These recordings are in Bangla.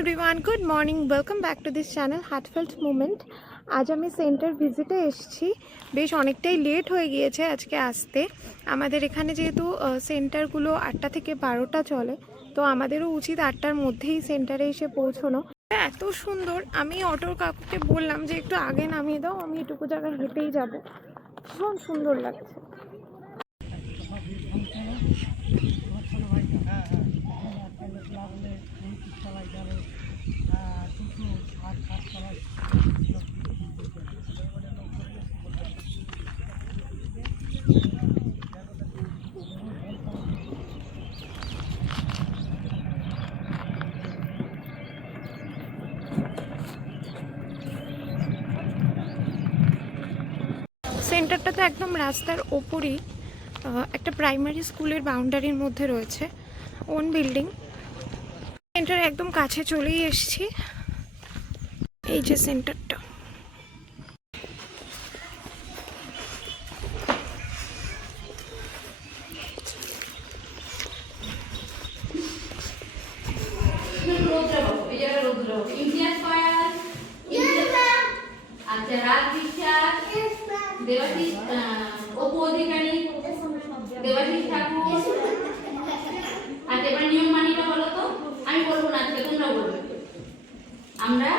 Everyone, good morning, welcome back to this channel heartfelt movement. আজ আমি সেন্টার ভিজিটে এসেছি। বেশ অনেকটাই লেট হয়ে গিয়েছে আজকে আসতে। আমাদের এখানে যেহেতু সেন্টারগুলো 8টা থেকে 12টা চলে, তো আমাদেরও উচিত 8টার মধ্যেই সেন্টারে এসে পৌঁছানো। এত সুন্দর, আমি অটোর কাকুকে বললাম যে একটু আগে নামিয়ে দাও, আমি এটুকু জায়গায় হেঁটেই যাব। ভীষণ সুন্দর লাগছে। সেন্টারটা তো একদম রাস্তার ওপরেই, একটা প্রাইমারি স্কুলের বাউন্ডারির মধ্যে রয়েছে, ওন বিল্ডিং। সেন্টার একদম কাছে চলেই এসেছি। এই যে সেন্টারটা, দেবাশিস অপু অধিকারী, দেবাশিস ঠাকুর। আচ্ছা, এবার নিয়ম মানিটা বলো তো। আমি বলবো না, আজকে তোমরা বলবে। আমরা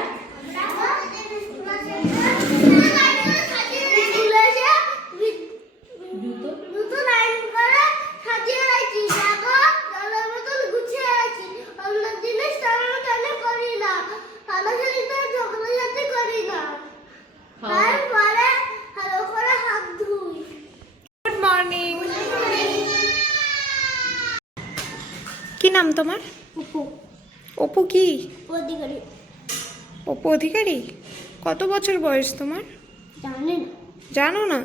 কি নাম তোমার? অপু। অপু কি? অধিকারী। অপু অধিকারী। কত বছর বয়স তোমার? জানেন? জানো না?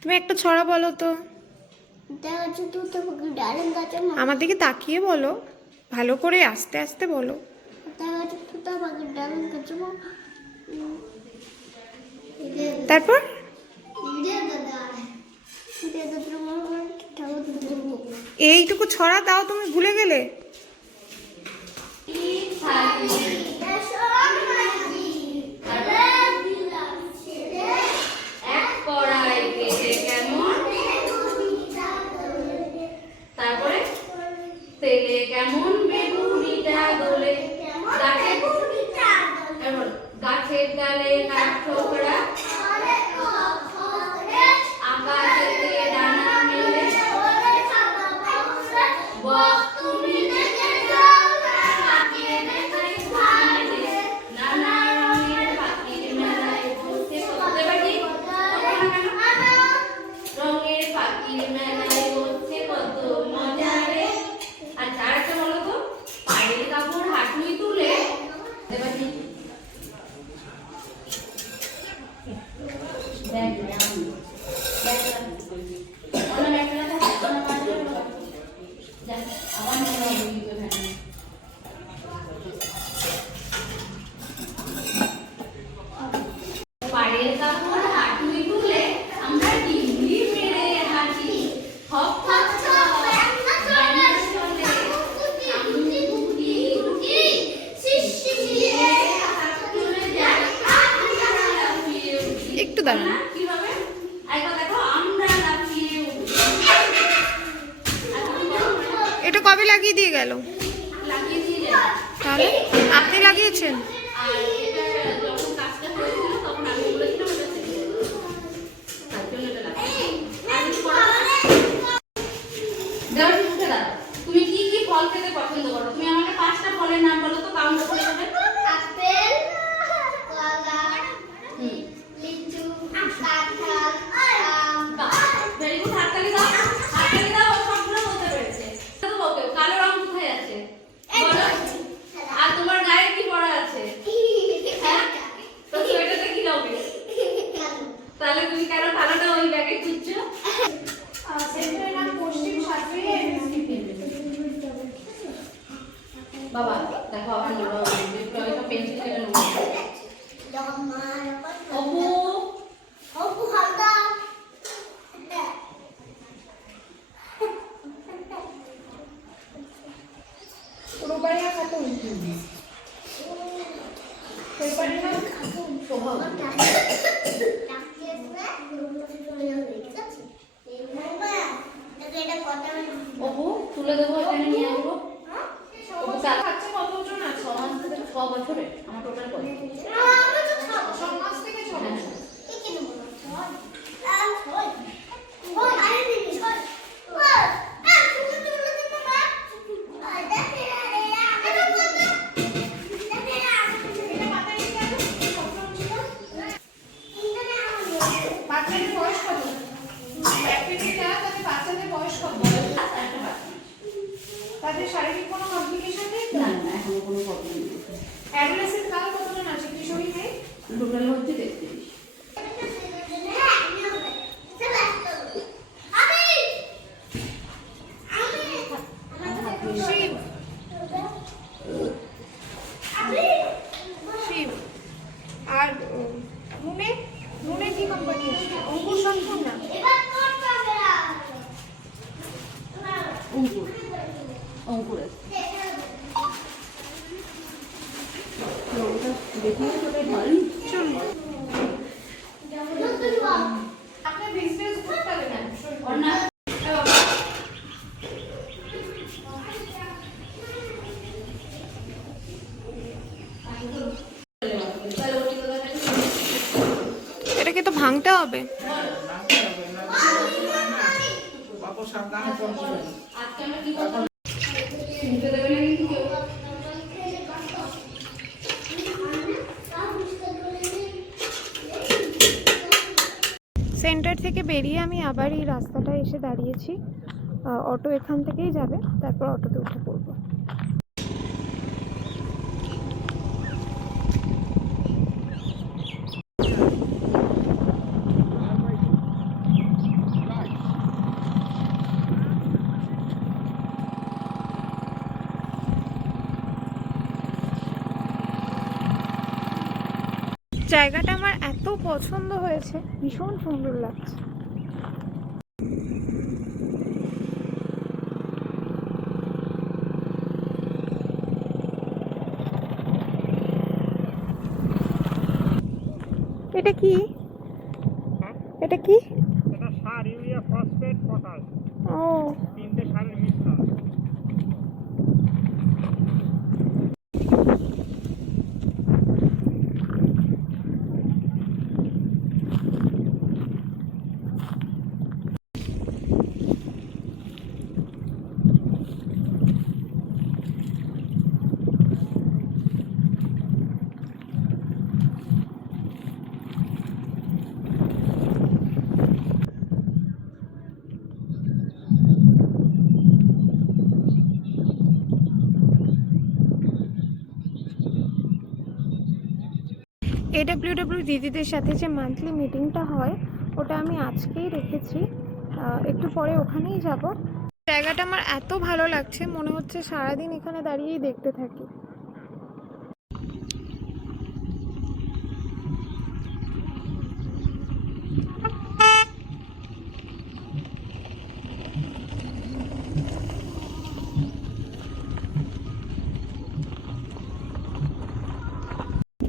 তুমি একটা ছড়া বলো তো। আমার দিকে তাকিয়ে বলো, ভালো করে আস্তে আস্তে বলো। তারপর এইটুকু ছড়া দাও, তুমি ভুলে গেলে। তারপরে তেলে কেমন বেগুনিটা দোলে, গাছের ডালে কাঠ ঠোকরা, আকাশেতে ডানা মেলে, তুমি দেখে যাও পাখির মেলায় ঘুরে, নানা রঙের পাখির মেলায় বসে, রঙের পাখির মেলায় বসে কত মজা রে। আচ্ছা, আরেকটা বলো তো। পায়ের কাপড় হাঁটুই তুলে, এবার পায়ের কাপড় হাঁটুই তুলে আমরা ডিমলি মেরে হাঁটি, হপ হপ একটু দাঁড়ান। কিভাবে? দেখো, আমরা লাফিয়ে উঠি। এটা কবে লাগিয়ে দিয়ে গেল? লাগিয়ে দিয়ে যাই। তাহলে আপনি লাগিয়েছেন? আর এটা যখন কাজটা হয়েছিল তখন আমি বলেছিলাম এটা ছেড়ে দেবো। তার জন্য এটা লাগিয়েছি। আর কিছু করার দেওয়ার উঠে দাও। তুমি কি কি ফল খেতে পছন্দ করো? তুমি আমাকে 5টা ফলের নাম বলো তো, কাউন্ট করে দেবে। আপেল, কলা, লিচু, কাঁঠাল, আম। ভেরি গুড, হাততালি দাও। হাততালি দাও, ও সবগুলো বলতে পেরেছে। তো ওকে, কালো রং কোথায় আছে বলো? আর তোমার গায়ে কি পরা আছে? হ্যাঁ, তো সোয়েটারটা কি রঙের? তাহলে তুমি কেন কালোটা ওই ব্যাগে খুঁজছো? সেন্টারের নাম পশ্চিম সাতক্ষীরা এমএসডিপি। বাবা দেখো, আমার নেবো পেন্সিল কেটে নেবো। অপু, অপু হালদার। রুবাইয়া খাতুন। পারে না স্বভাব। অপু তুলে দেবো, এখানে নিয়ে আসবো। অপু বাচ্চা কতজন আছে? 6 মাস থেকে 6 বছরে আমার টোটাল কত? 6 মাস থেকে 6 হ্যাঁ। বছর। এটা মাথায় নিতে হবে, কতজন ছিল? বাচ্চাদের বয়স কত? অ্যাক্টিভিটিটা তাদের বাচ্চাদের বয়স কত? তাদের শারীরিক কোনো কমপ্লিকেশন নেই তো? না না, এখনো কোনো প্রবলেম নেই। অ্যাডোলেসেন্ট কাল কতজন আছে কিশোরী মেয়ে? টোটাল হচ্ছে 33। শিব, শিব। আর নুনে, নুনে কি কোম্পানি আছে? অঙ্কুর সম্পূর্ণ না। অঙ্কুর, অঙ্কুরের তো ওটা দেখিয়ে ওটাই ধরেন। চলুন আপনার বিজনেস করতে হবে না অন্য এটাকে তো ভাঙতে হবে। আজকে আমরা কি করব? শুনতে দেবে না কিন্তু কেউ। সেন্টার থেকে বেরিয়ে আমি আবার এই রাস্তাটা এসে দাঁড়িয়েছি। অটো এখান থেকেই যাবে, তারপর অটোতে উঠে পড়বো। জায়গাটা আমার এত পছন্দ হয়েছে, ভীষণ সুন্দর লাগছে। এটা কি? এটা কি? এটা সার, ইউরিয়া, ফসফেট, পটাশ, ও, 3টে সারের মিশ্রণ। AWW দিদিদের সাথে যে মান্থলি মিটিংটা হয়, ওটা আমি আজকেই রেখেছি। একটু পরে ওখানেই যাব। জায়গাটা আমার এত ভালো লাগছে, মনে হচ্ছে সারাদিন এখানে দাঁড়িয়েই দেখতে থাকি।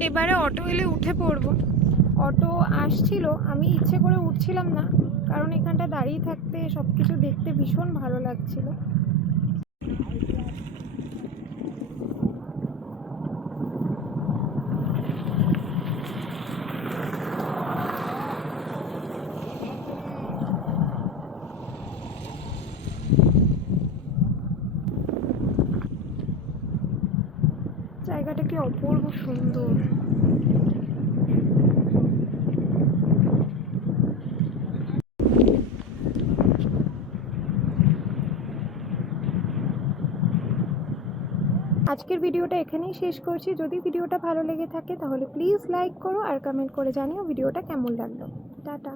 এবারে অটো এলে উঠে পড়বো। অটো আসছিল, আমি ইচ্ছে করে উঠছিলাম না, কারণ এখানটা দাঁড়িয়ে থাকতে সব কিছু দেখতে ভীষণ ভালো লাগছিল। জায়গাটা কি অপূর্ব সুন্দর। আজকের ভিডিওটা এখানেই শেষ করছি। যদি ভিডিওটা ভালো লেগে থাকে তাহলে প্লিজ লাইক করো আর কমেন্ট করে জানিও ভিডিওটা কেমন লাগলো। টাটা।